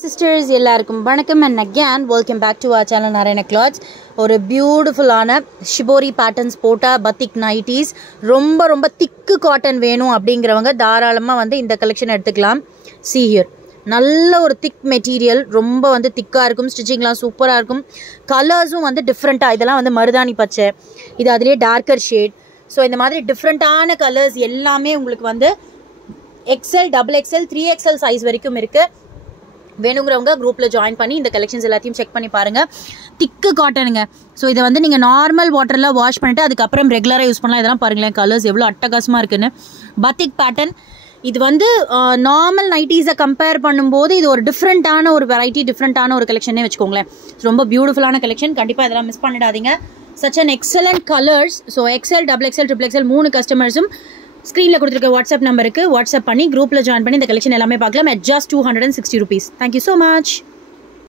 Sisters, எல்லாருக்கும் வணக்கம் and again welcome back to our channel Narayana Clothes. ஒரு பியூட்டிஃபுல்லான ஷிபோரி பேட்டர்ன்ஸ் போட்ட பத்திக் நைட்டிஸ் ரொம்ப திக்கு காட்டன் வேணும் அப்படிங்கிறவங்க தாராளமாக வந்து இந்த கலெக்ஷன் எடுத்துக்கலாம். See here, நல்ல ஒரு திக் மெட்டீரியல், ரொம்ப வந்து திக்காக இருக்கும், ஸ்டிச்சிங்லாம் சூப்பராக இருக்கும், கலர்ஸும் வந்து டிஃப்ரெண்ட்டாக, இதெல்லாம் வந்து மருதாணி பச்சை, இது அதுலேயே டார்க்கர் ஷேட். ஸோ இந்த மாதிரி டிஃப்ரெண்ட்டான கலர்ஸ் எல்லாமே உங்களுக்கு வந்து XL, XXL, 3XL சைஸ் வரைக்கும் இருக்குது. வேணுங்கிறவங்க குரூப்பில் ஜாயின் பண்ணி இந்த கலெக்ஷன்ஸ் எல்லாத்தையும் செக் பண்ணி பாருங்கள். திக்கு காட்டனுங்க. ஸோ இதை வந்து நீங்கள் நார்மல் வாட்டரில் வாஷ் பண்ணிவிட்டு அதுக்கப்புறம் ரெகுலராக யூஸ் பண்ணலாம். இதெல்லாம் பாருங்களேன், கலர்ஸ் எவ்வளோ அட்டகாசமாக இருக்குன்னு. பத்திக் பேட்டர்ன் இது வந்து நார்மல் நைட்டிஸை கம்பேர் பண்ணும்போது இது ஒரு டிஃப்ரெண்ட்டான ஒரு வெரைட்டி, டிஃப்ரெண்ட்டான ஒரு கலெக்ஷனே வச்சுக்கோங்களேன். ரொம்ப பியூட்டிஃபுல்லான கலெக்ஷன், கண்டிப்பாக இதெல்லாம் மிஸ் பண்ணிடாதீங்க. Such an excellent colours. So XL, XXL, XXL 3 கஸ்டமர்ஸும் ஸ்க்ரீனில் கொடுத்துருக்க வாட்ஸ்அப் நம்பருக்கு வாட்ஸ்அப் பண்ணி குரூப்பில் ஜாயின் பண்ணி இந்த கலெக்ஷன் எல்லாமே பார்க்கலாம். at just 260 rupees. Thank you so much.